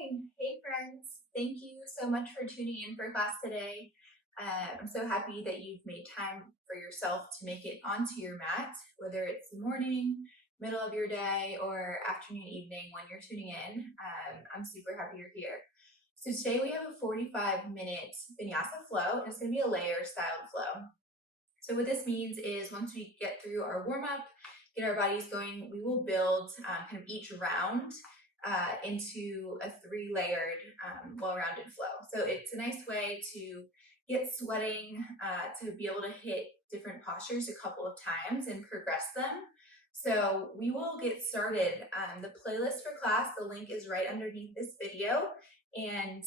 Hey friends. Thank you so much for tuning in for class today. I'm so happy that you've made time for yourself to make it onto your mat, whether it's morning, middle of your day, or afternoon, evening when you're tuning in. I'm super happy you're here. So today we have a 45-minute vinyasa flow, and it's going to be a layer styled flow. So what this means is once we get through our warm up, get our bodies going, we will build kind of each round into a three-layered, well-rounded flow. So it's a nice way to get sweating, to be able to hit different postures a couple of times and progress them. So we will get started. The playlist for class, the link is right underneath this video, and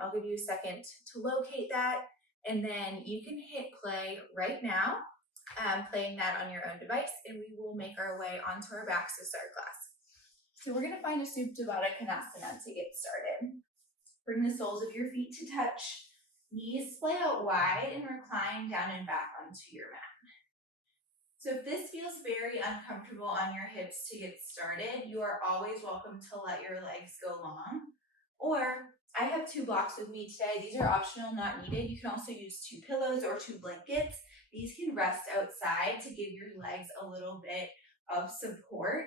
I'll give you a second to locate that. And then you can hit play right now, playing that on your own device, and we will make our way onto our backs to start class. So we're gonna find a Supta Baddha Konasana to get started. Bring the soles of your feet to touch, knees splay out wide and recline down and back onto your mat. So if this feels very uncomfortable on your hips to get started, you are always welcome to let your legs go long. Or I have 2 blocks with me today. These are optional, not needed. You can also use 2 pillows or 2 blankets. These can rest outside to give your legs a little bit of support.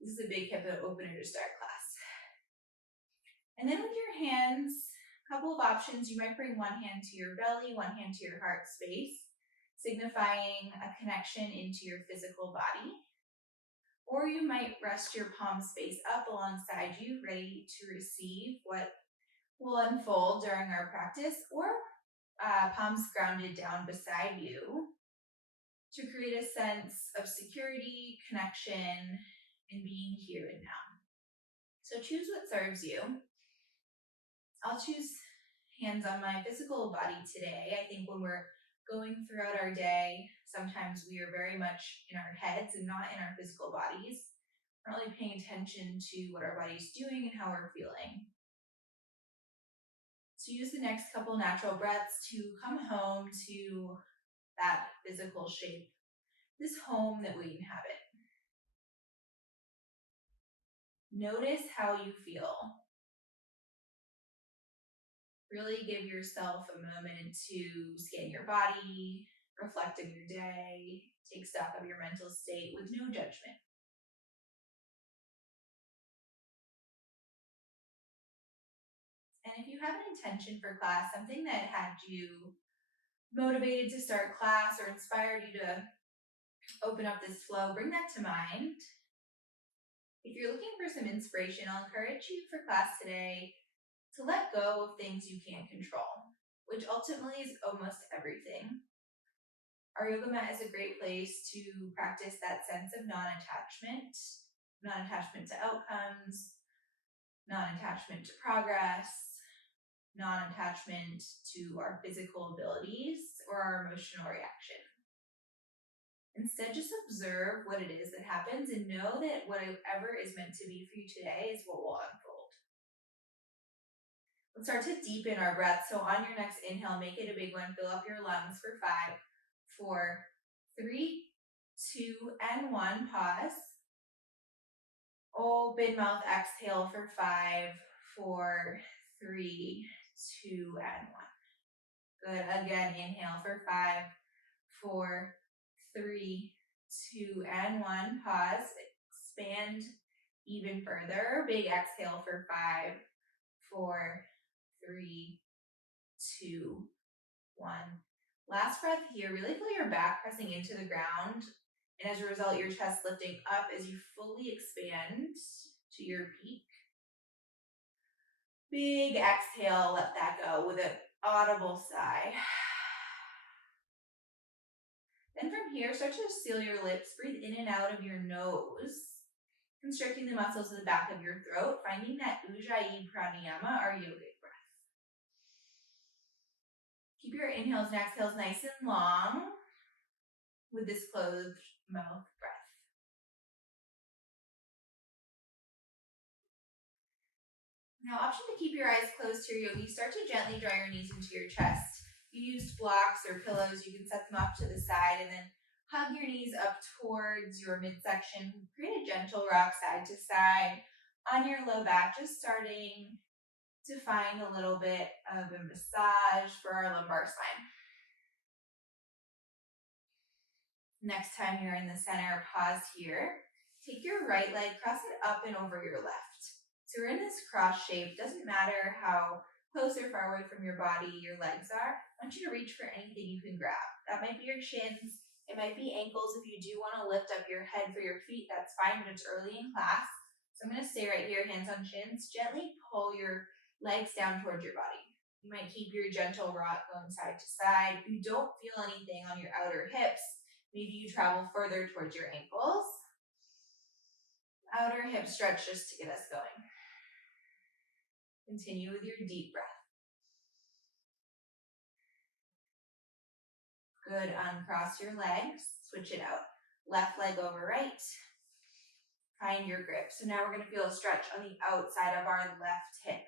This is a big hip opener to start class. And then with your hands, a couple of options. You might bring one hand to your belly, one hand to your heart space, signifying a connection into your physical body. Or you might rest your palm space up alongside you, ready to receive what will unfold during our practice, or palms grounded down beside you to create a sense of security, connection, and being here and now. So choose what serves you. I'll choose hands on my physical body today. I think when we're going throughout our day, sometimes we are very much in our heads and not in our physical bodies. We're not really paying attention to what our body's doing and how we're feeling. So use the next couple natural breaths to come home to that physical shape, this home that we inhabit. Notice how you feel. Really give yourself a moment to scan your body, reflect on your day, take stock of your mental state with no judgment. And if you have an intention for class, something that had you motivated to start class or inspired you to open up this flow, bring that to mind. If you're looking for some inspiration, I'll encourage you for class today to let go of things you can't control, which ultimately is almost everything. Our yoga mat is a great place to practice that sense of non-attachment to outcomes, non-attachment to progress, non-attachment to our physical abilities or our emotional reaction. Instead, just observe what it is that happens and know that whatever is meant to be for you today is what will unfold. Let's start to deepen our breath. So on your next inhale, make it a big one. Fill up your lungs for 5, 4, 3, 2, and 1. Pause. Open mouth, exhale for 5, 4, 3, 2, and 1. Good. Again, inhale for 5, 4, 3, 2, and 1. Pause. Expand even further. Big exhale for 5, 4, 3, 2, 1. Last breath here. Really feel your back pressing into the ground. And as a result, your chest lifting up as you fully expand to your peak. Big exhale, let that go with an audible sigh. Then from here, start to seal your lips. Breathe in and out of your nose, constricting the muscles of the back of your throat, finding that Ujjayi Pranayama, our yogic breath. Keep your inhales and exhales nice and long with this closed mouth breath. Now, option to keep your eyes closed here, yogi. Start to gently draw your knees into your chest. If you used blocks or pillows, you can set them off to the side and then hug your knees up towards your midsection. Create a gentle rock side to side on your low back, just starting to find a little bit of a massage for our lumbar spine. Next time you're in the center, pause here. Take your right leg, cross it up and over your left. So we're in this cross shape. Doesn't matter how close or far away from your body your legs are. I want you to reach for anything you can grab. That might be your shins. It might be ankles. If you do want to lift up your head for your feet, that's fine, but it's early in class. So I'm going to stay right here, hands on shins. Gently pull your legs down towards your body. You might keep your gentle rock going side to side. If you don't feel anything on your outer hips, maybe you travel further towards your ankles. Outer hip stretch just to get us going. Continue with your deep breath. Good, uncross your legs, switch it out. Left leg over right. Find your grip. So now we're going to feel a stretch on the outside of our left hip.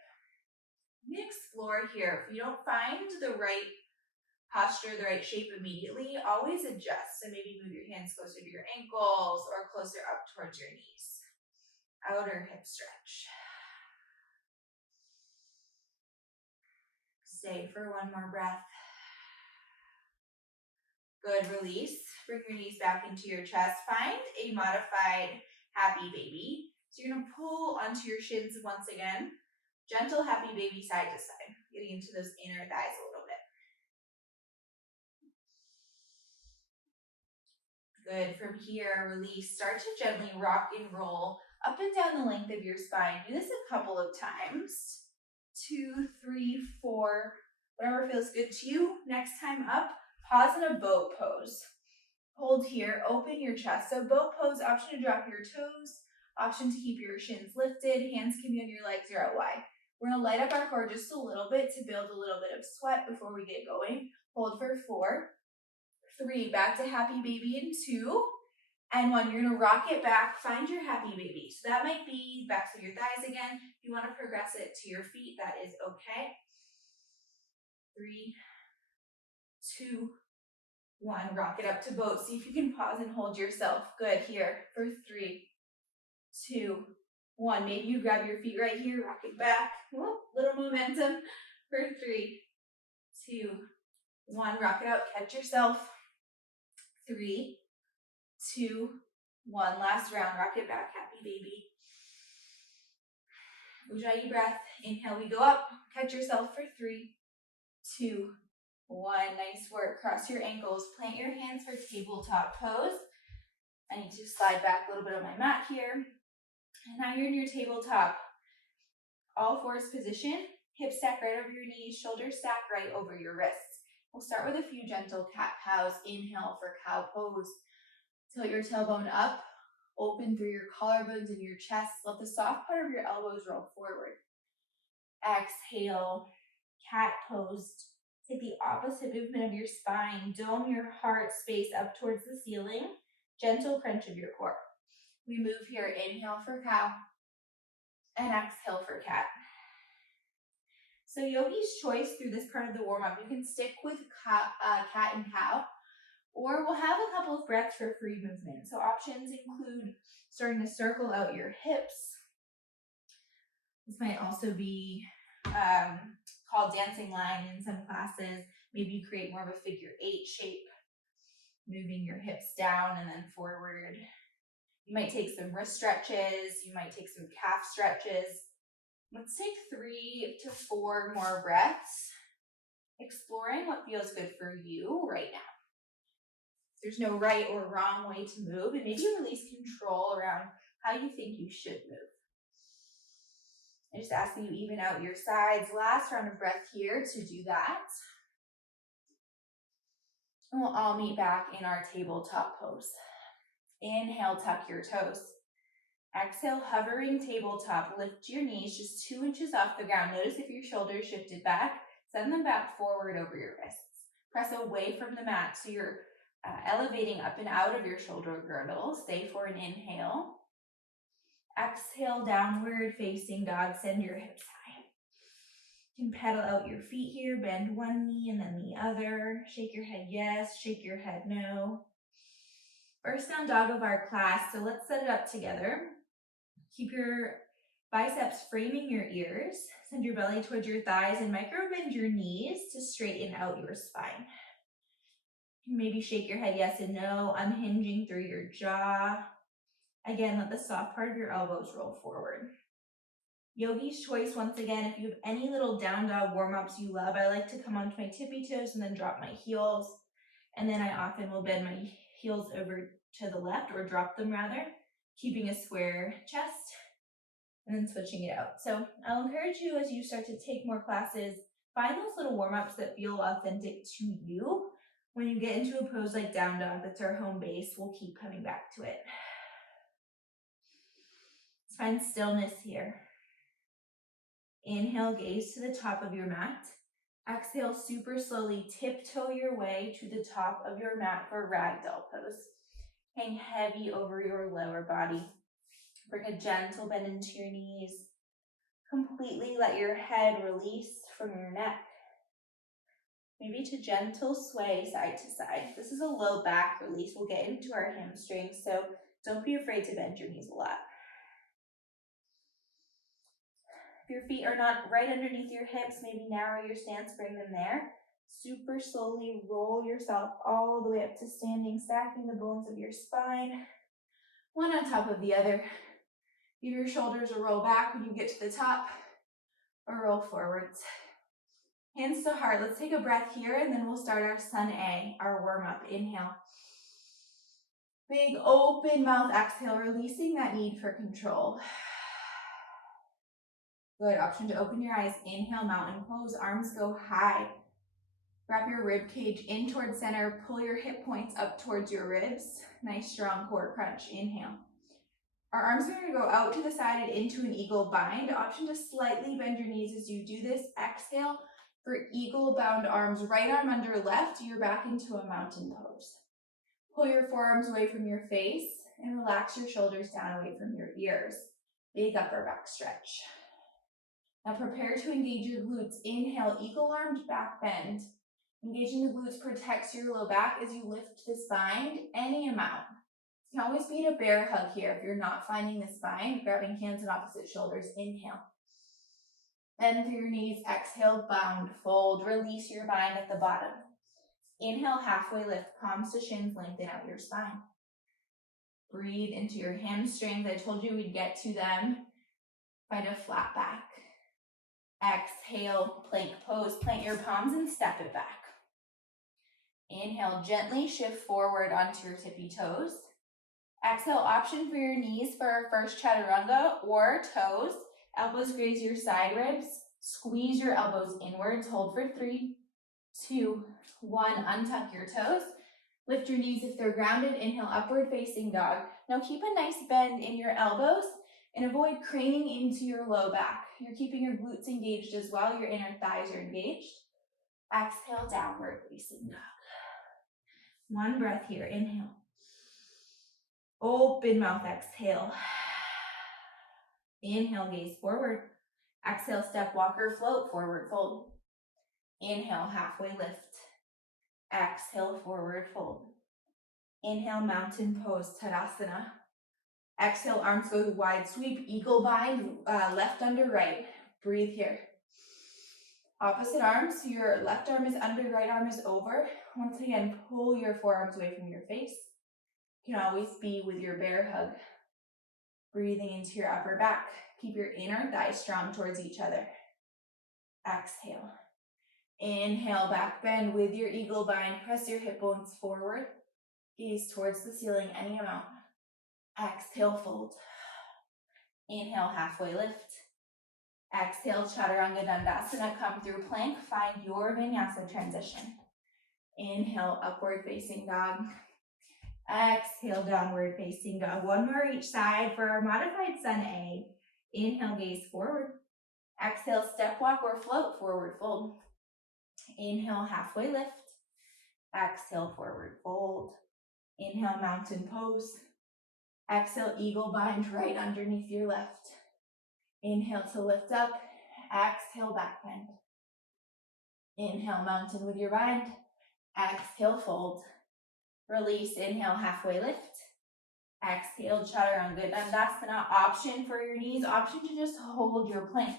We explore here. If you don't find the right posture, the right shape immediately, always adjust. So maybe move your hands closer to your ankles or closer up towards your knees. Outer hip stretch. Stay for one more breath. Good, release. Bring your knees back into your chest. Find a modified happy baby. So you're gonna pull onto your shins once again. Gentle happy baby side to side. Getting into those inner thighs a little bit. Good, from here, release. Start to gently rock and roll up and down the length of your spine. Do this a couple of times. 2, 3, 4, whatever feels good to you. Next time up, pause in a boat pose. Hold here, open your chest. So boat pose, option to drop your toes, option to keep your shins lifted, hands can be on your legs or out wide. We're gonna light up our core just a little bit to build a little bit of sweat before we get going. Hold for 4, 3, back to happy baby in 2, and 1. You're gonna rock it back, find your happy baby. So that might be backs of your thighs again. If you wanna progress it to your feet, that is okay. 3, 2, 1, rock it up to boat. See if you can pause and hold yourself. Good, here for 3, 2, 1. Maybe you grab your feet right here, rock it back. Whoop, little momentum for 3, 2, 1. Rock it out, catch yourself. 3, 2, 1. Last round, rock it back, happy baby. Ujjayi breath. Inhale, we go up. Catch yourself for 3, 2, 1. Nice work. Cross your ankles. Plant your hands for tabletop pose. I need to slide back a little bit on my mat here. And now you're in your tabletop. All fours position. Hips stack right over your knees. Shoulders stack right over your wrists. We'll start with a few gentle cat cows. Inhale for cow pose. Tilt your tailbone up. Open through your collarbones and your chest. Let the soft part of your elbows roll forward. Exhale, cat pose. Take the opposite movement of your spine. Dome your heart space up towards the ceiling. Gentle crunch of your core. We move here. Inhale for cow and exhale for cat. So yogi's choice through this part of the warm-up. You can stick with cat and cow, or we'll have a couple of breaths for free movement. So options include starting to circle out your hips. This might also be called dancing line in some classes. Maybe you create more of a figure 8 shape, moving your hips down and then forward. You might take some wrist stretches. You might take some calf stretches. Let's take 3 to 4 more breaths, exploring what feels good for you right now. There's no right or wrong way to move, and maybe release control around how you think you should move. I just ask that you even out your sides. Last round of breath here to do that. And we'll all meet back in our tabletop pose. Inhale, tuck your toes. Exhale, hovering tabletop. Lift your knees just 2 inches off the ground. Notice if your shoulders shifted back. Send them back forward over your wrists. Press away from the mat so you're elevating up and out of your shoulder girdle. Stay for an inhale. Exhale, downward facing dog. Send your hips high. You can pedal out your feet here. Bend one knee and then the other. Shake your head yes, shake your head no. First down dog of our class, so let's set it up together. Keep your Biceps framing your ears. Send your belly towards your thighs and micro bend your knees to straighten out your spine. Maybe shake your head yes and no, unhinging through your jaw. Again, let the soft part of your elbows roll forward. Yogi's choice, once again, if you have any little down dog warm-ups you love, I like to come onto my tippy toes and then drop my heels. And then I often will bend my heels over to the left, or drop them rather, keeping a square chest, and then switching it out. So I'll encourage you, as you start to take more classes, find those little warm-ups that feel authentic to you. When you get into a pose like down dog, that's our home base, we'll keep coming back to it. Let's find stillness here. Inhale, gaze to the top of your mat. Exhale, super slowly tiptoe your way to the top of your mat for ragdoll pose. Hang heavy over your lower body. Bring a gentle bend into your knees. Completely let your head release from your neck. Maybe to gentle sway side to side. This is a low back release. We'll get into our hamstrings, so don't be afraid to bend your knees a lot. If your feet are not right underneath your hips, maybe narrow your stance, bring them there. Super slowly roll yourself all the way up to standing, stacking the bones of your spine, one on top of the other. Give your shoulders a roll back when you get to the top, or roll forwards. Hands to heart. Let's take a breath here, and then we'll start our Sun A, our warm-up. Inhale. Big open mouth exhale, releasing that need for control. Good. Option to open your eyes. Inhale, mountain pose. Arms go high. Wrap your rib cage in towards center. Pull your hip points up towards your ribs. Nice strong core crunch. Inhale. Our arms are going to go out to the side and into an eagle bind. Option to slightly bend your knees as you do this. Exhale for eagle bound arms. Right arm under left. You're back into a mountain pose. Pull your forearms away from your face and relax your shoulders down away from your ears. Big upper back stretch. Now prepare to engage your glutes. Inhale, eagle armed back bend. Engaging the glutes protects your low back as you lift this bind any amount. You can always beat a bear hug here if you're not finding this bind. Grabbing hands on opposite shoulders. Inhale. Bend through your knees. Exhale, bound, fold. Release your bind at the bottom. Inhale, halfway lift. Palms to shins, lengthen out your spine. Breathe into your hamstrings. I told you we'd get to them. Find a flat back. Exhale, plank pose. Plant your palms and step it back. Inhale, gently shift forward onto your tippy toes. Exhale, option for your knees for our first chaturanga or toes. Elbows graze your side ribs. Squeeze your elbows inwards. Hold for 3, 2, 1. Untuck your toes. Lift your knees if they're grounded. Inhale, upward facing dog. Now keep a nice bend in your elbows and avoid craning into your low back. You're keeping your glutes engaged as well. Your inner thighs are engaged. Exhale, downward facing dog. One breath here. Inhale. Open mouth, exhale. Inhale, gaze forward. Exhale, step walker, float, forward fold. Inhale, halfway lift. Exhale, forward fold. Inhale, mountain pose, Tadasana. Exhale, arms go wide sweep, eagle bind, left under right. Breathe here. Opposite arms, your left arm is under, right arm is over. Once again, pull your forearms away from your face. You can always be with your bear hug. Breathing into your upper back. Keep your inner thighs strong towards each other. Exhale. Inhale, back bend with your eagle bind. Press your hip bones forward. Gaze towards the ceiling any amount. Exhale, fold. Inhale, halfway lift. Exhale, Chaturanga Dandasana. Come through plank. Find your vinyasa transition. Inhale, upward facing dog. Exhale, downward facing dog. One more each side for our modified Sun A. Inhale, gaze forward. Exhale, step walk or float, forward fold. Inhale, halfway lift. Exhale, forward fold. Inhale, mountain pose. Exhale, eagle bind right underneath your left. Inhale to lift up. Exhale, back bend. Inhale, mountain with your bind. Exhale, fold. Release, inhale, halfway lift. Exhale, chaturanga dandasana. Option for your knees, option to just hold your plank.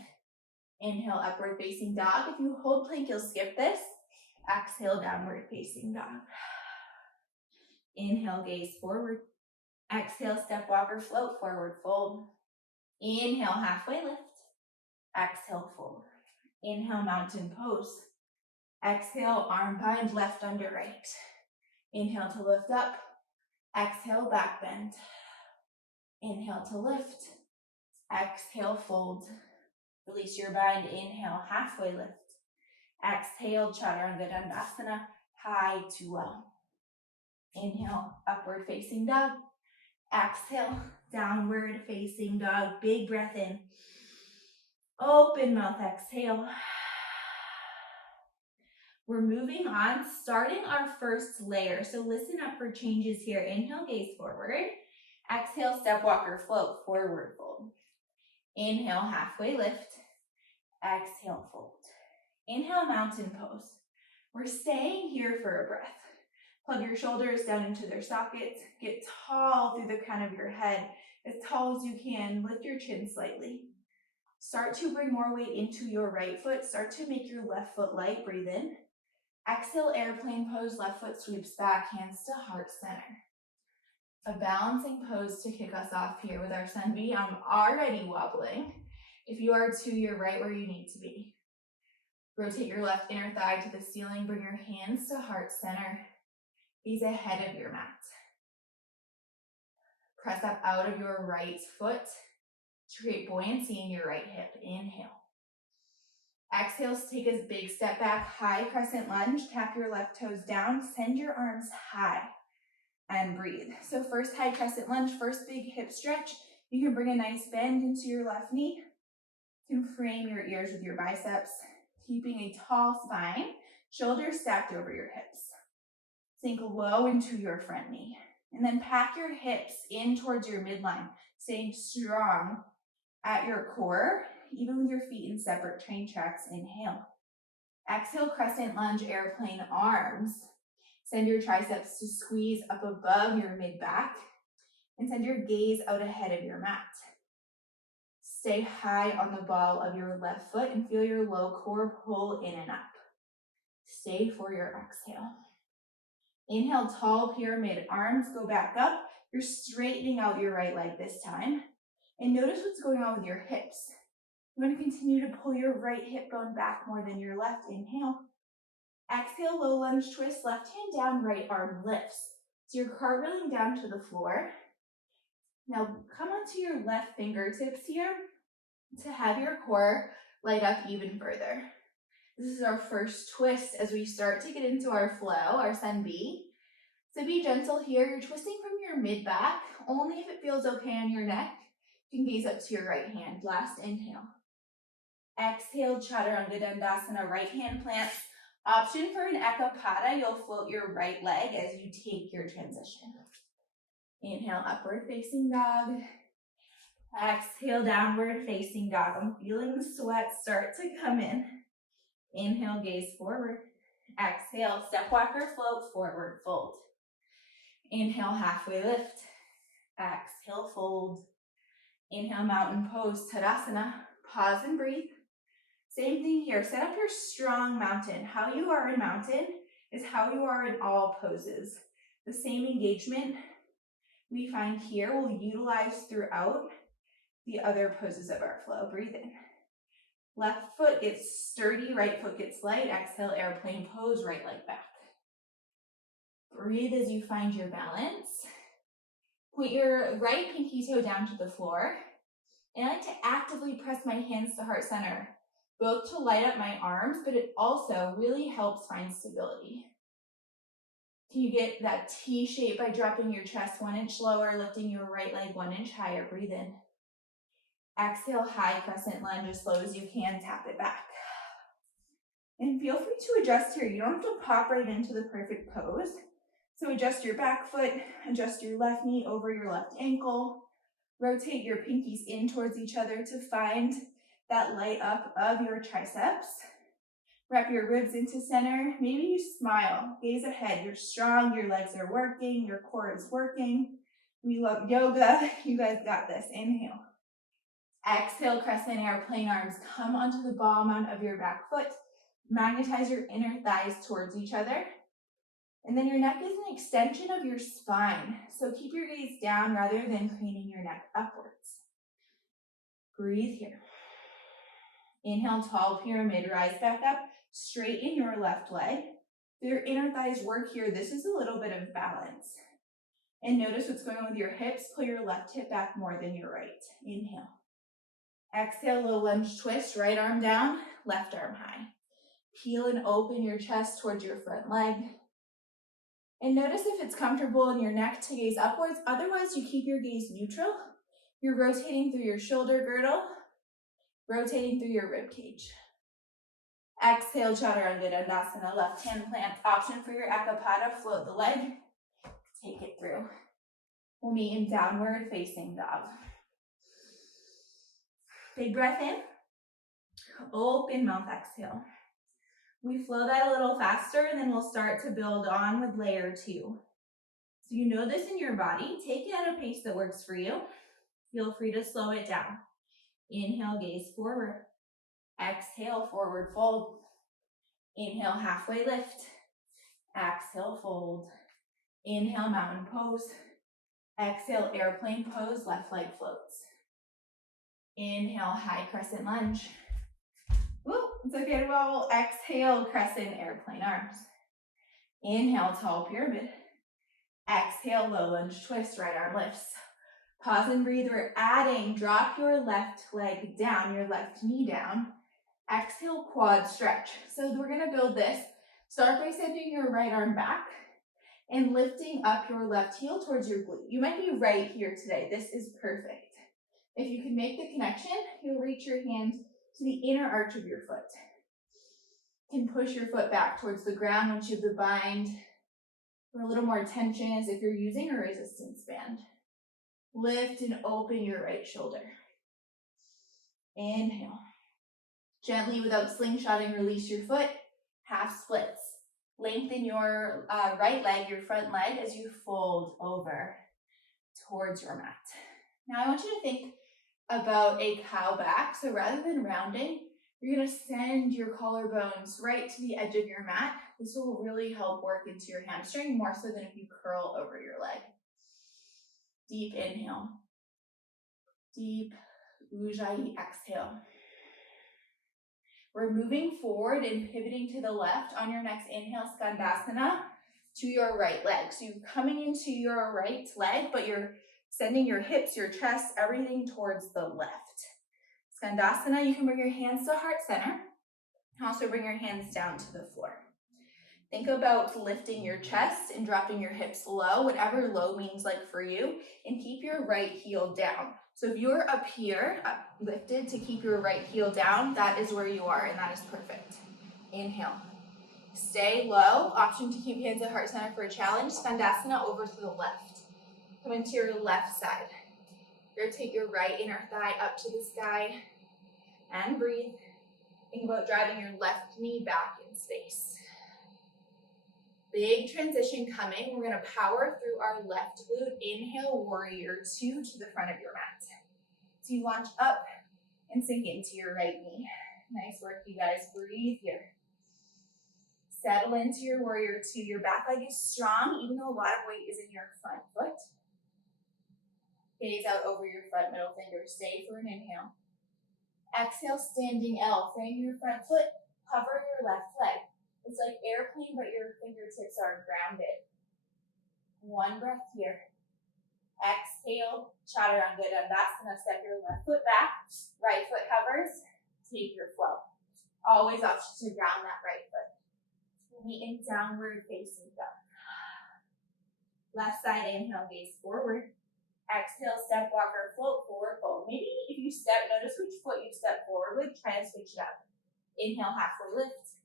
Inhale, upward facing dog. If you hold plank, you'll skip this. Exhale, downward facing dog. Inhale, gaze forward. Exhale, step walker, float forward, fold. Inhale, halfway lift. Exhale, fold. Inhale, mountain pose. Exhale, arm bind, left under right. Inhale to lift up. Exhale, back bend. Inhale to lift. Exhale, fold. Release your bind. Inhale, halfway lift. Exhale, chaturanga dandasana, high to low. Inhale, upward facing dog. Exhale, downward facing dog. Big breath in. Open mouth, exhale. We're moving on, starting our first layer. So listen up for changes here. Inhale, gaze forward. Exhale, step walker, float, forward fold. Inhale, halfway lift. Exhale, fold. Inhale, mountain pose. We're staying here for a breath. Plug your shoulders down into their sockets. Get tall through the crown of your head, as tall as you can. Lift your chin slightly. Start to bring more weight into your right foot. Start to make your left foot light. Breathe in. Exhale, airplane pose. Left foot sweeps back, hands to heart center. A balancing pose to kick us off here with our sun B. I'm already wobbling. If you are too, you're right where you need to be. Rotate your left inner thigh to the ceiling. Bring your hands to heart center. Gaze ahead of your mat. Press up out of your right foot to create buoyancy in your right hip. Inhale. Exhale, take a big step back, high crescent lunge. Tap your left toes down. Send your arms high and breathe. So first high crescent lunge, first big hip stretch. You can bring a nice bend into your left knee. You can frame your ears with your biceps, keeping a tall spine, shoulders stacked over your hips. Sink low into your front knee. And then pack your hips in towards your midline, staying strong at your core, even with your feet in separate train tracks. Inhale. Exhale, crescent lunge, airplane arms. Send your triceps to squeeze up above your mid-back and send your gaze out ahead of your mat. Stay high on the ball of your left foot and feel your low core pull in and up. Stay for your exhale. Inhale, tall pyramid, arms go back up. You're straightening out your right leg this time. And notice what's going on with your hips. You want to continue to pull your right hip bone back more than your left. Inhale. Exhale, low lunge twist, left hand down, right arm lifts. So you're cartwheeling down to the floor. Now come onto your left fingertips here to have your core light up even further. This is our first twist as we start to get into our flow, our sun B. So be gentle here. You're twisting from your mid-back, only if it feels okay on your neck. You can gaze up to your right hand. Last inhale. Exhale, chaturanga dandasana, right hand plants. Option for an ekapada, you'll float your right leg as you take your transition. Inhale, upward facing dog. Exhale, downward facing dog. I'm feeling the sweat start to come in. Inhale, gaze forward. Exhale, step walker, float, forward fold. Inhale, halfway lift. Exhale, fold. Inhale, mountain pose, Tadasana. Pause and breathe. Same thing here. Set up your strong mountain. How you are in mountain is how you are in all poses. The same engagement we find here will utilize throughout the other poses of our flow. Breathe in. Left foot gets sturdy, right foot gets light. Exhale, airplane pose, right leg back. Breathe as you find your balance. Point your right pinky toe down to the floor. And I like to actively press my hands to heart center, both to light up my arms, but it also really helps find stability. Can you get that T shape by dropping your chest 1 inch lower, lifting your right leg 1 inch higher? Breathe in. Exhale, high crescent lunge as slow as you can, tap it back. And feel free to adjust here. You don't have to pop right into the perfect pose. So adjust your back foot, adjust your left knee over your left ankle, rotate your pinkies in towards each other to find that light up of your triceps. Wrap your ribs into center. Maybe you smile, gaze ahead. You're strong, your legs are working, your core is working. We love yoga. You guys got this. Inhale. Exhale, crescent airplane arms. Come onto the ball mount of your back foot. Magnetize your inner thighs towards each other. And then your neck is an extension of your spine. So keep your gaze down rather than craning your neck upwards. Breathe here. Inhale, tall pyramid, rise back up. Straighten your left leg. Your inner thighs work here. This is a little bit of balance. And notice what's going on with your hips. Pull your left hip back more than your right. Inhale. Exhale, low lunge twist, right arm down, left arm high. Peel and open your chest towards your front leg. And notice if it's comfortable in your neck to gaze upwards. Otherwise, you keep your gaze neutral. You're rotating through your shoulder girdle, rotating through your rib cage. Exhale, Chaturanga Dandasana, left hand plant. Option for your Ekapada, float the leg, take it through. We'll meet in downward facing dog. Big breath in, open mouth, exhale. We flow that a little faster and then we'll start to build on with layer 2. So you know this in your body, take it at a pace that works for you. Feel free to slow it down. Inhale, gaze forward. Exhale, forward fold. Inhale, halfway lift. Exhale, fold. Inhale, mountain pose. Exhale, airplane pose, left leg floats. Inhale, high crescent lunge. Woo, it's okay to wobble. Exhale, crescent airplane arms. Inhale, tall pyramid. Exhale, low lunge twist, right arm lifts. Pause and breathe. We're adding, drop your left leg down, your left knee down. Exhale, quad stretch. So we're gonna build this. Start by sending your right arm back and lifting up your left heel towards your glute. You might be right here today. This is perfect. If you can make the connection, you'll reach your hand to the inner arch of your foot. You can push your foot back towards the ground once you have the bind, or a little more tension as if you're using a resistance band. Lift and open your right shoulder. Inhale. Gently, without slingshotting, release your foot. Half splits. Lengthen your right leg, your front leg, as you fold over towards your mat. Now I want you to think about a cow back. So rather than rounding, you're going to send your collarbones right to the edge of your mat. This will really help work into your hamstring more so than if you curl over your leg. Deep inhale. Deep Ujjayi exhale. We're moving forward and pivoting to the left on your next inhale, Skandasana, to your right leg. So you're coming into your right leg, but you're sending your hips, your chest, everything towards the left. Skandasana, you can bring your hands to heart center. Also bring your hands down to the floor. Think about lifting your chest and dropping your hips low, whatever low means like for you, and keep your right heel down. So if you're up here, lifted to keep your right heel down, that is where you are, and that is perfect. Inhale. Stay low. Option to keep hands at heart center for a challenge. Skandasana over to the left. Come into your left side. Rotate your right inner thigh up to the sky and breathe. Think about driving your left knee back in space. Big transition coming. We're going to power through our left glute. Inhale, warrior 2 to the front of your mat. So you launch up and sink into your right knee. Nice work, you guys. Breathe here. Settle into your warrior 2. Your back leg is strong, even though a lot of weight is in your front foot. Gaze out over your front middle finger. Stay for an inhale. Exhale, standing L. Frame your front foot. Hover your left leg. It's like airplane, but your fingertips are grounded. One breath here. Exhale, Chaturanga Dandasana. Step your left foot back. Right foot hovers. Take your flow. Always option to ground that right foot. Meet in downward facing dog. Left side inhale, gaze forward. Exhale, step walker, float forward, fold. Maybe if you step, notice which foot you step forward with. Try to switch it up. Inhale, halfway lift.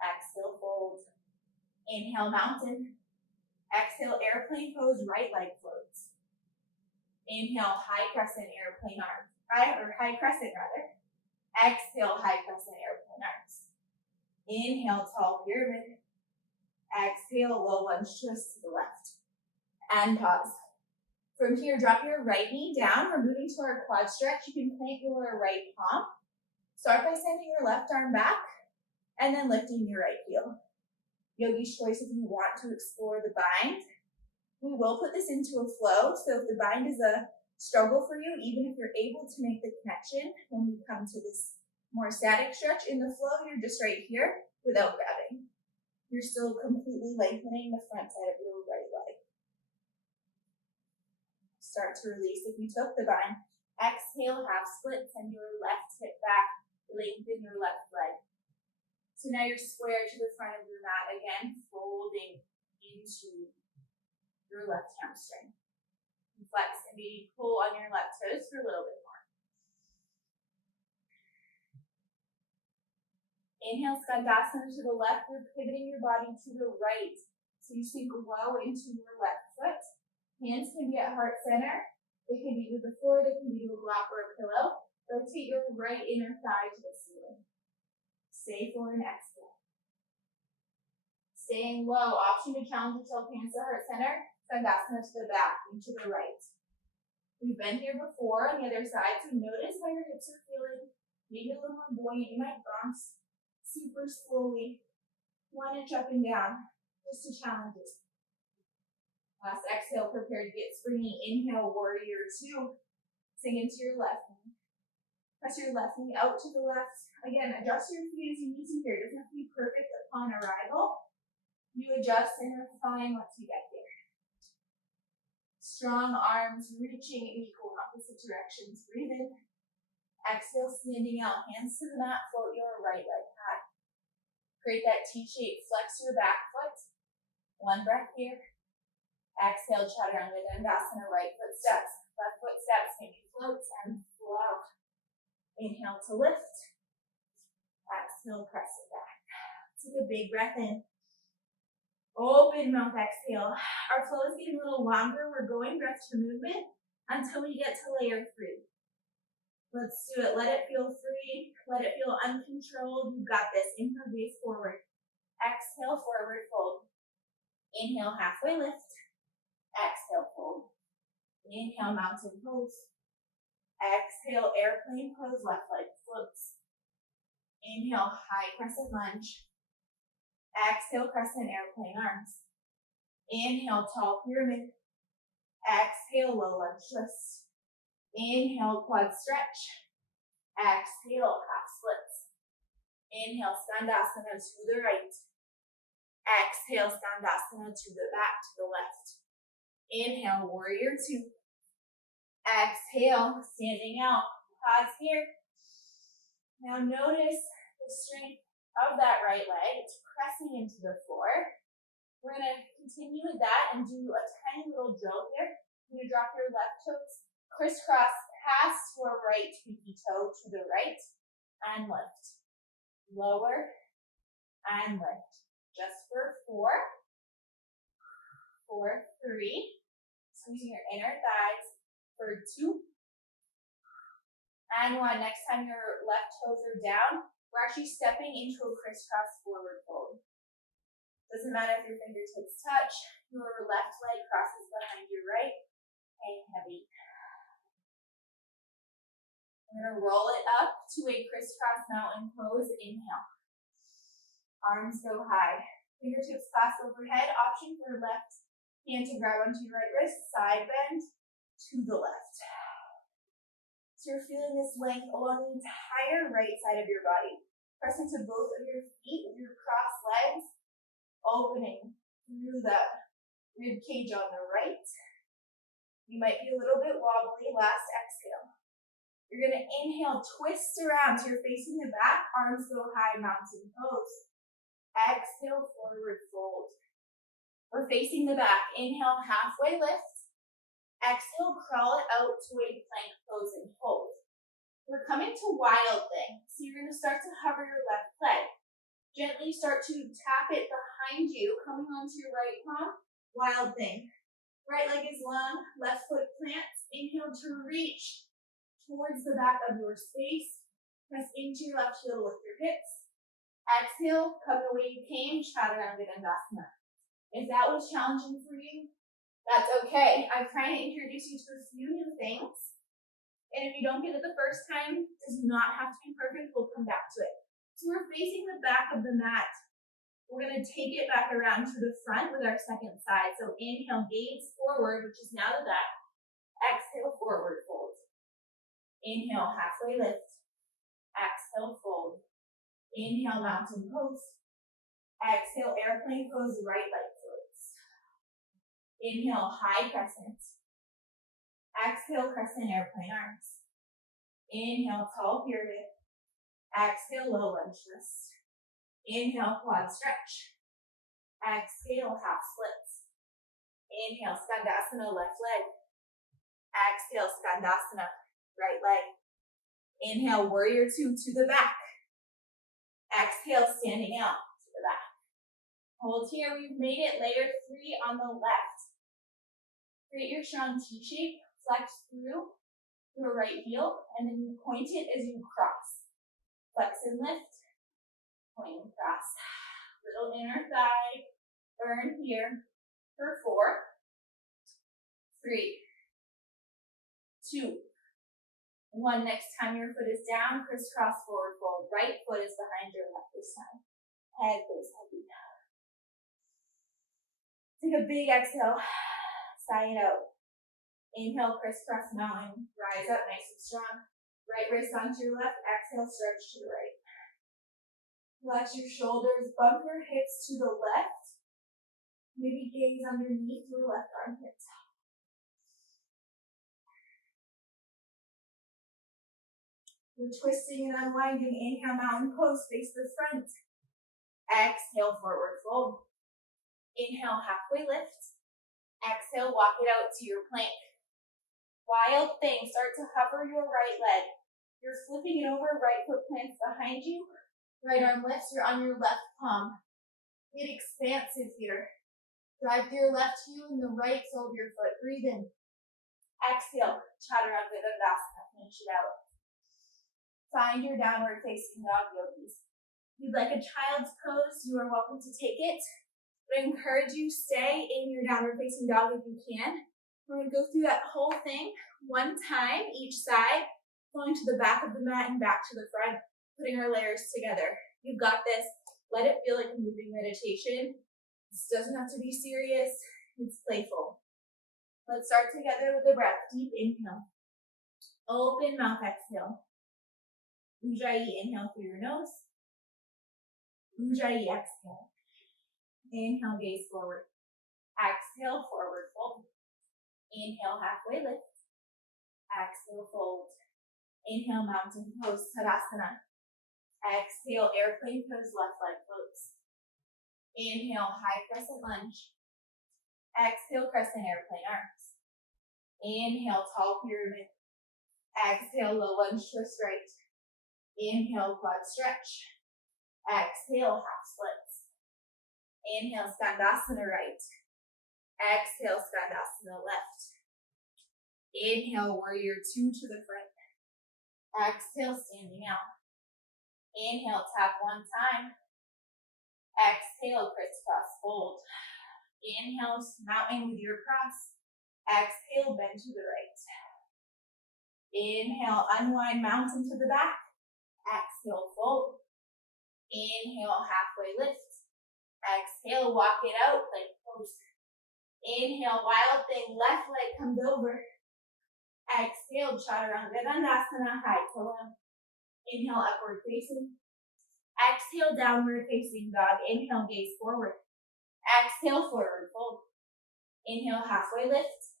Exhale, fold. Inhale, mountain. Exhale, airplane pose, right leg floats. Inhale, high crescent airplane arms. High crescent rather. Exhale, high crescent airplane arms. Inhale, tall pyramid. Exhale, low lunge twist to the left. And pause. From here, drop your right knee down. We're moving to our quad stretch. You can plant your right palm. Start by sending your left arm back and then lifting your right heel. Yogi's choice if you want to explore the bind. We will put this into a flow, so if the bind is a struggle for you, even if you're able to make the connection when we come to this more static stretch in the flow, you're just right here without grabbing. You're still completely lengthening the front side of your right leg. Start to release if you took the bind. Exhale, half split, send your left hip back, lengthen your left leg. So now you're square to the front of your mat again, folding into your left hamstring. Flex and maybe pull on your left toes for a little bit more. Inhale, Skandasana to the left. You're pivoting your body to the right. So you sink low into your left foot. Hands can be at heart center. They can be to the floor. They can be to a block or a pillow. Rotate your right inner thigh to the ceiling. Stay for an exhale. Staying low. Option to challenge yourself. Hands to heart center. Skandasana to the back and to the right. We've been here before on the other side, so notice how your hips are feeling. Maybe a little more buoyant. You might bounce super slowly, 1 inch up and down, just to challenge it. Last exhale, prepare to get springy. Inhale, warrior two. Sink into your left knee. Press your left knee out to the left. Again, adjust your feet as you need to here. It doesn't have to be perfect upon arrival. You adjust and refine once you get here. Strong arms reaching in equal opposite directions. Breathe in. Exhale, standing out. Hands to the mat. Float your right leg high. Create that T-shape. Flex your back foot. 1 breath here. Exhale, Chaturanga Dandasana. Right foot steps. Left foot steps. Maybe floats and flow. Inhale to lift. Exhale, press it back. Take a big breath in. Open mouth, exhale. Our flow is getting a little longer. We're going breath to movement until we get to layer 3. Let's do it. Let it feel free. Let it feel uncontrolled. You've got this. Inhale, gaze forward. Exhale, forward fold. Inhale, halfway lift. Exhale, fold. Inhale, mountain pose. Exhale, airplane pose. Left leg floats. Inhale, high crescent lunge. Exhale, crescent airplane arms. Inhale, tall pyramid. Exhale, low lunge twist. Inhale, quad stretch. Exhale, half splits. Inhale, Skandasana to the right. Exhale, Skandasana to the back, to the left. Inhale, warrior two. Exhale, standing out. Pause here. Now notice the strength of that right leg. It's pressing into the floor. We're going to continue with that and do a tiny little drill here. You're going to drop your left toes, crisscross past your right pinky toe to the right, and lift. Lower and lift. Just for 4, 3, squeezing your inner thighs, for 2, and 1. Next time your left toes are down, we're actually stepping into a crisscross forward fold. Doesn't matter if your fingertips touch, your left leg crosses behind your right. Hang heavy. We're going to roll it up to a crisscross mountain pose. Inhale. Arms go high. Fingertips clasp overhead. Option for left hand to grab onto your right wrist. Side bend to the left. So you're feeling this length along the entire right side of your body. Press into both of your feet with your crossed legs, opening through the rib cage on the right. You might be a little bit wobbly. Last exhale. You're going to inhale, twist around so you're facing the back, arms go high, mountain pose. Exhale, forward fold. We're facing the back. Inhale, halfway lift. Exhale, crawl it out to a plank pose and hold. We're coming to wild thing. So you're going to start to hover your left leg. Gently start to tap it behind you, coming onto your right palm. Wild thing. Right leg is long, left foot plants. Inhale to reach towards the back of your space. Press into your left heel with your hips. Exhale, come the way you came, Chaturanga Dandasana. If that was challenging for you, That's okay. I'm trying to introduce you to a few new things. And if you don't get it the first time, it does not have to be perfect. We'll come back to it. So we're facing the back of the mat. We're going to take it back around to the front with our second side. So inhale, gaze forward, which is now the back. Exhale, forward fold. Inhale, halfway lift. Exhale, fold. Inhale, mountain pose. Exhale, airplane pose, right leg floats. Inhale, high crescent. Exhale, crescent airplane arms. Inhale, tall pyramid. Exhale, low lunge twist. Inhale, quad stretch. Exhale, half splits. Inhale, skandasana, left leg. Exhale, skandasana, right leg. Inhale, warrior two to the back. Exhale, standing out to the back. Hold here, we've made it. Layer 3 on the left. Create your strong T shape, flex through your right heel, and then you point it as you cross. Flex and lift, point and cross. Little inner thigh, burn here for 4, 3, 2, 1. Next time your foot is down, crisscross forward fold. Right foot is behind your left this time. Head goes heavy now. Take a big exhale, sigh it out. Inhale, crisscross mountain, rise up nice and strong. Right wrist onto your left, exhale, stretch to the right. Flex your shoulders, bump your hips to the left. Maybe gaze underneath your left armpit. We're twisting and unwinding. Inhale, mountain pose, face the front. Exhale, forward fold. Inhale, halfway lift. Exhale, walk it out to your plank. Wild thing, start to hover your right leg. You're flipping it over, right foot plants behind you. Right arm lifts, you're on your left palm. Get expansive here. Drive through your left heel and the right sole of your foot. Breathe in. Exhale, chaturanga dandasana. Finish it out. Find your downward facing dog, yogis. If you'd like a child's pose, you are welcome to take it. But I encourage you, stay in your downward facing dog if you can. We're going to go through that whole thing one time, each side, going to the back of the mat and back to the front, putting our layers together. You've got this. Let it feel like a moving meditation. This doesn't have to be serious. It's playful. Let's start together with the breath. Deep inhale. Open mouth exhale. Ujjayi, inhale through your nose. Ujjayi, exhale. Inhale, gaze forward. Exhale, forward fold. Inhale, halfway lift. Exhale, fold. Inhale, mountain pose, Tadasana. Exhale, airplane pose, left leg floats. Inhale, high crescent lunge. Exhale, crescent airplane arms. Inhale, tall pyramid. Exhale, low lunge twist right. Inhale, quad stretch. Exhale, half splits. Inhale, skandasana right. Exhale, skandasana left. Inhale, warrior two to the front. Exhale, standing out. Inhale, tap one time. Exhale, crisscross fold. Inhale, mountain with your cross. Exhale, bend to the right. Inhale, unwind mountain to the back. Exhale, fold. Inhale, halfway lift. Exhale, walk it out, plank pose. Inhale, wild thing, left leg comes over. Exhale, chaturanga dandasana, high to low. Inhale, upward facing. Exhale, downward facing dog. Inhale, gaze forward. Exhale, forward fold. Inhale, halfway lift.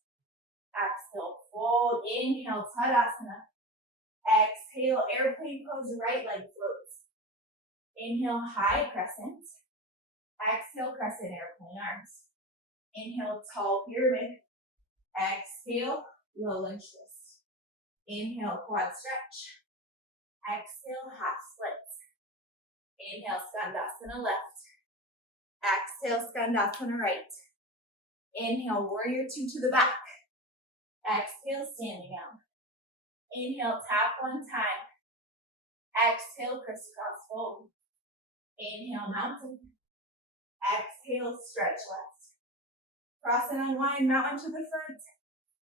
Exhale, fold. Inhale, Tadasana. Exhale, airplane pose, right leg floats. Inhale, high crescent. Exhale, crescent airplane arms. Inhale, tall pyramid. Exhale, low lunge twist. Inhale, quad stretch. Exhale, half splits. Inhale, skandasana left. Exhale, skandasana right. Inhale, warrior two to the back. Exhale, standing out. Inhale, tap one time. Exhale, crisscross fold. Inhale, mountain. Exhale, stretch left. Cross and unwind, mountain to the front.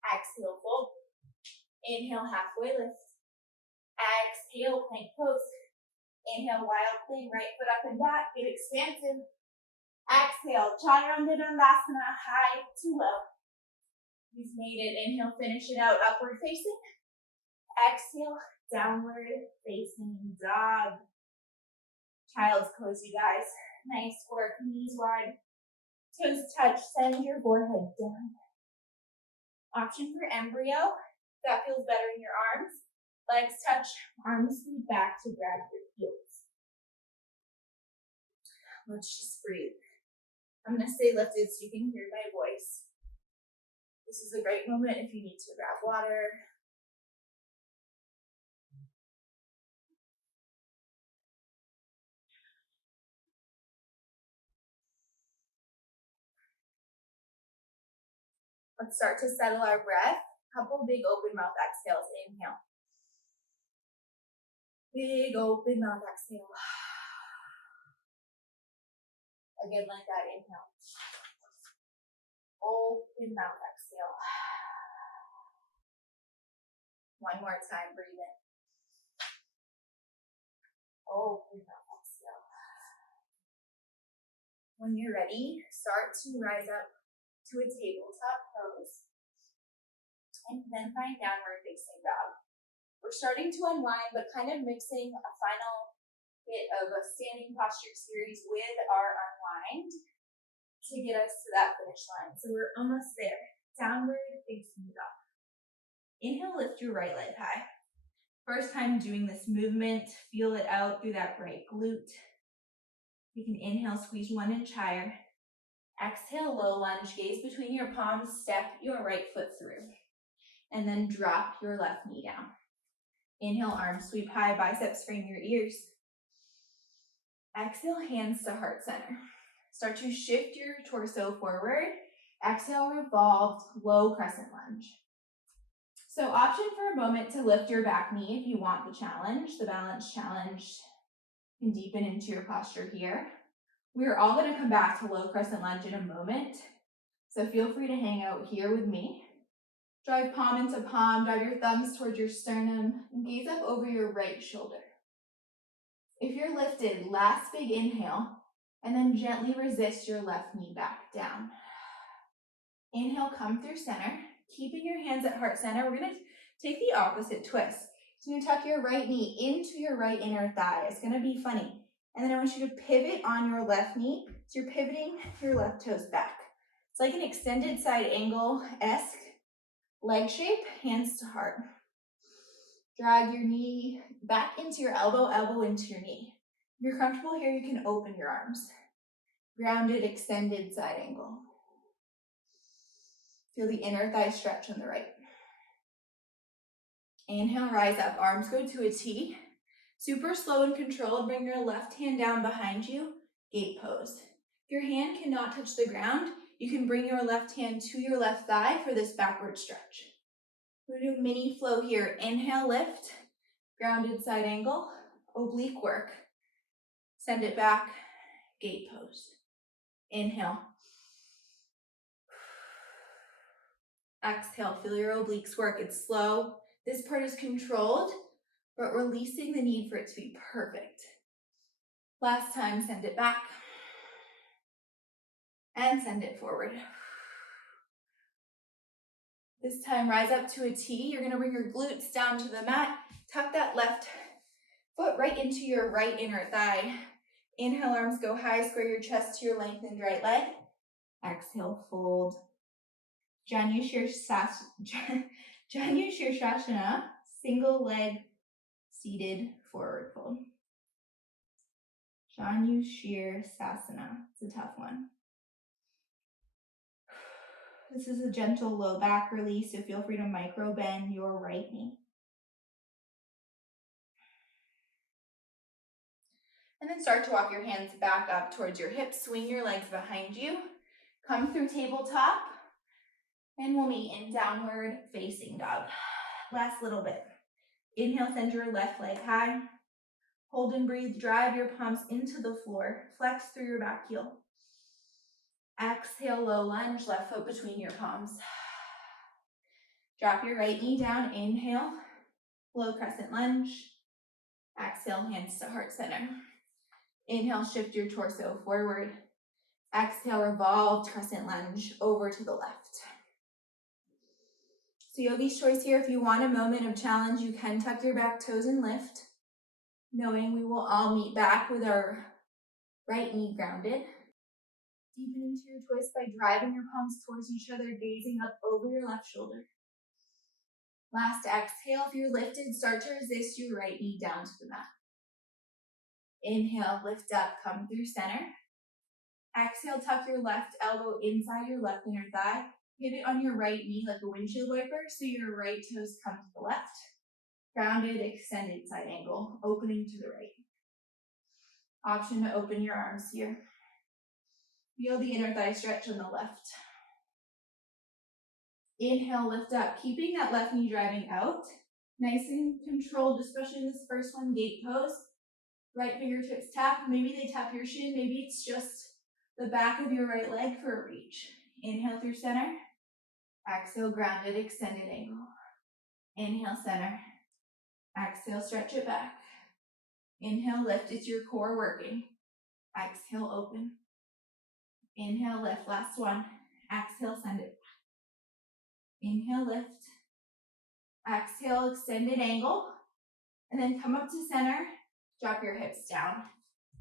Exhale, fold. Inhale, halfway lift. Exhale, plank pose. Inhale, wild thing, right foot up and back, get expansive. Exhale, Chaturanga Dandasana, high to low. You've made it. Inhale, finish it out, upward facing. Exhale, downward facing dog. Child's pose, you guys. Nice work, knees wide. Toes touch, send your forehead down. Option for embryo. That feels better in your arms. Legs touch, arms sweep back to grab your heels. Let's just breathe. I'm going to stay lifted so you can hear my voice. This is a great moment if you need to grab water. Let's start to settle our breath. Couple big open mouth exhales. Inhale. Big open mouth exhale. Again, like that. Inhale. Open mouth exhale. One more time. Breathe in. Open mouth exhale. When you're ready, start to rise up to a tabletop pose. And then find downward facing dog. We're starting to unwind, but kind of mixing a final bit of a standing posture series with our unwind to get us to that finish line. So we're almost there. Downward facing dog. Inhale, lift your right leg high. First time doing this movement, feel it out through that right glute. You can inhale, squeeze 1 inch higher. Exhale, low lunge, gaze between your palms, step your right foot through. And then drop your left knee down. Inhale, arms sweep high, biceps frame your ears. Exhale, hands to heart center. Start to shift your torso forward. Exhale, revolved, low crescent lunge. So option for a moment to lift your back knee if you want the challenge. The balance challenge can deepen into your posture here. We're all going to come back to low crescent lunge in a moment. So feel free to hang out here with me. Drive palm into palm, drive your thumbs towards your sternum, and gaze up over your right shoulder. If you're lifted, last big inhale, and then gently resist your left knee back down. Inhale, come through center. Keeping your hands at heart center, we're going to take the opposite twist. So you're going to tuck your right knee into your right inner thigh. It's going to be funny. And then I want you to pivot on your left knee. So you're pivoting your left toes back. It's like an extended side angle-esque leg shape, hands to heart. Drag your knee back into your elbow, elbow into your knee. If you're comfortable here, you can open your arms. Grounded, extended side angle. Feel the inner thigh stretch on the right. Inhale, rise up, arms go to a T. Super slow and controlled, bring your left hand down behind you, gate pose. If your hand cannot touch the ground, you can bring your left hand to your left thigh for this backward stretch. We're going to do mini flow here. Inhale, lift, grounded side angle, oblique work. Send it back, gate pose. Inhale. Exhale, feel your obliques work. It's slow. This part is controlled, but releasing the need for it to be perfect. Last time, send it back. And send it forward. This time, rise up to a T. You're gonna bring your glutes down to the mat. Tuck that left foot right into your right inner thigh. Inhale, arms go high, square your chest to your lengthened right leg. Exhale, fold. Janu Shirshasana, single leg seated forward fold. Janu Shirsasana, it's a tough one. This is a gentle low back release, so feel free to micro bend your right knee. And then start to walk your hands back up towards your hips, swing your legs behind you. Come through tabletop, and we'll meet in downward facing dog. Last little bit. Inhale, send your left leg high. Hold and breathe, drive your palms into the floor. Flex through your back heel. Exhale, low lunge, left foot between your palms. Drop your right knee down, inhale, low crescent lunge. Exhale, hands to heart center. Inhale, shift your torso forward. Exhale, revolved crescent lunge over to the left. So yogi's choice here, if you want a moment of challenge, you can tuck your back toes and lift, knowing we will all meet back with our right knee grounded. Deepen into your twist by driving your palms towards each other, gazing up over your left shoulder. Last exhale, if you're lifted, start to resist your right knee down to the mat. Inhale, lift up, come through center. Exhale, tuck your left elbow inside your left inner thigh. Pivot on your right knee like a windshield wiper so your right toes come to the left. Grounded, extended side angle, opening to the right. Option to open your arms here. Feel the inner thigh stretch on the left. Inhale, lift up, keeping that left knee driving out. Nice and controlled, especially in this first one, gate pose. Right fingertips tap. Maybe they tap your shin. Maybe it's just the back of your right leg for a reach. Inhale through center. Exhale, grounded, extended angle. Inhale, center. Exhale, stretch it back. Inhale, lift. It's your core working. Exhale, open. Inhale, lift. Last one. Exhale, send it. Inhale, lift. Exhale, extended angle. And then come up to center. Drop your hips down.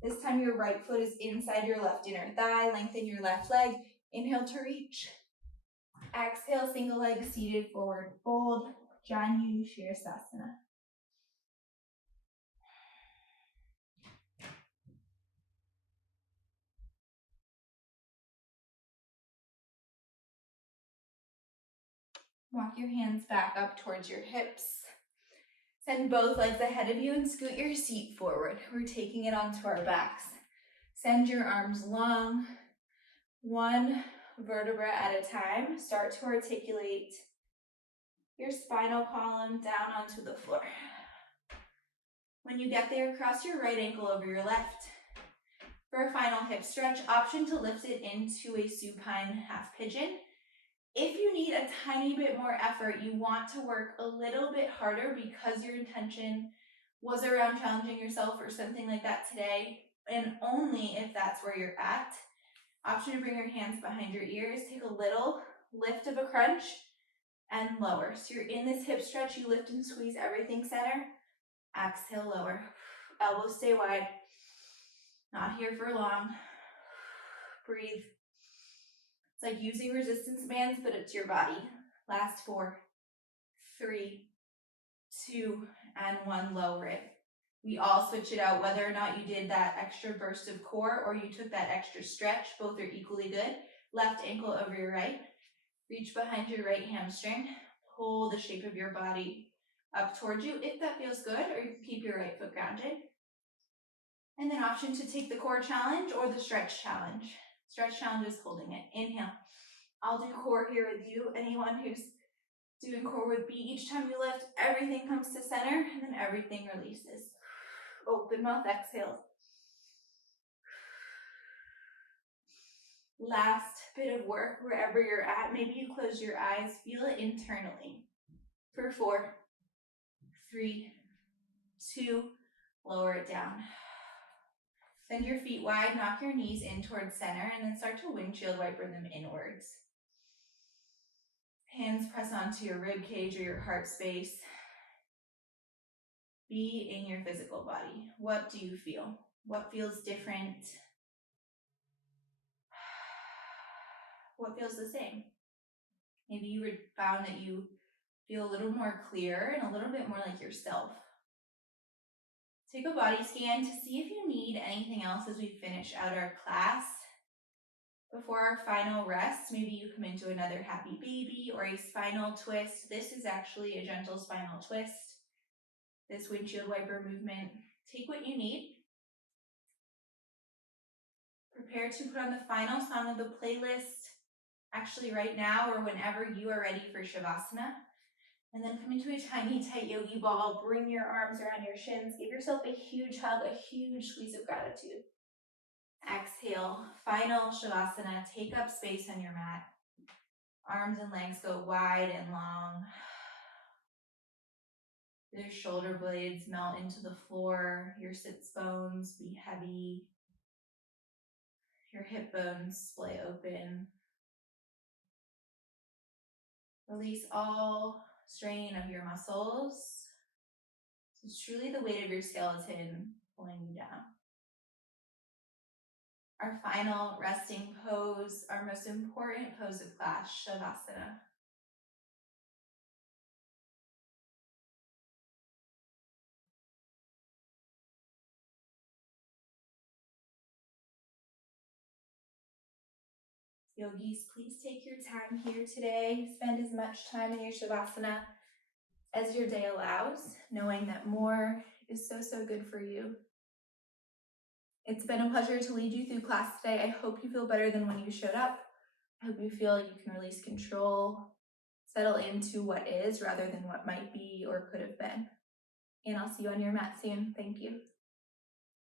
This time your right foot is inside your left inner thigh. Lengthen your left leg. Inhale to reach. Exhale, single leg seated forward fold. Janu Shirsasana. Walk your hands back up towards your hips. Send both legs ahead of you and scoot your seat forward. We're taking it onto our backs. Send your arms long, one vertebra at a time. Start to articulate your spinal column down onto the floor. When you get there, cross your right ankle over your left. For a final hip stretch, option to lift it into a supine half pigeon. If you need a tiny bit more effort, you want to work a little bit harder because your intention was around challenging yourself or something like that today, and only if that's where you're at. Option to bring your hands behind your ears, take a little lift of a crunch, and lower. So you're in this hip stretch, you lift and squeeze everything center. Exhale, lower. Elbows stay wide. Not here for long. Breathe. It's like using resistance bands, but it's your body. Last 4, 3, 2, and 1, lower it. We all switch it out, whether or not you did that extra burst of core or you took that extra stretch, both are equally good. Left ankle over your right. Reach behind your right hamstring. Pull the shape of your body up towards you if that feels good, or you can keep your right foot grounded. And then option to take the core challenge or the stretch challenge. Stretch challenge is holding it. Inhale. I'll do core here with you. Anyone who's doing core with me, each time you lift, everything comes to center and then everything releases. Open mouth, exhale. Last bit of work wherever you're at. Maybe you close your eyes, feel it internally. For 4, 3, 2, lower it down. Send your feet wide, knock your knees in towards center, and then start to windshield wiper them inwards. Hands press onto your rib cage or your heart space. Be in your physical body. What do you feel? What feels different? What feels the same? Maybe you found that you feel a little more clear and a little bit more like yourself. Take a body scan to see if you need anything else as we finish out our class. Before our final rest, maybe you come into another happy baby or a spinal twist. This is actually a gentle spinal twist. This windshield wiper movement. Take what you need. Prepare to put on the final song of the playlist, actually right now or whenever you are ready for Shavasana. And then come into a tiny, tight yogi ball. Bring your arms around your shins. Give yourself a huge hug, a huge squeeze of gratitude. Exhale, final Shavasana. Take up space on your mat. Arms and legs go wide and long. Your shoulder blades melt into the floor. Your sits bones be heavy. Your hip bones splay open. Release all strain of your muscles. It's truly the weight of your skeleton pulling you down. Our final resting pose, our most important pose of class, Shavasana. Yogis, please take your time here today. Spend as much time in your Shavasana as your day allows, knowing that more is so, so good for you. It's been a pleasure to lead you through class today. I hope you feel better than when you showed up. I hope you feel like you can release control, settle into what is rather than what might be or could have been. And I'll see you on your mat soon. Thank you.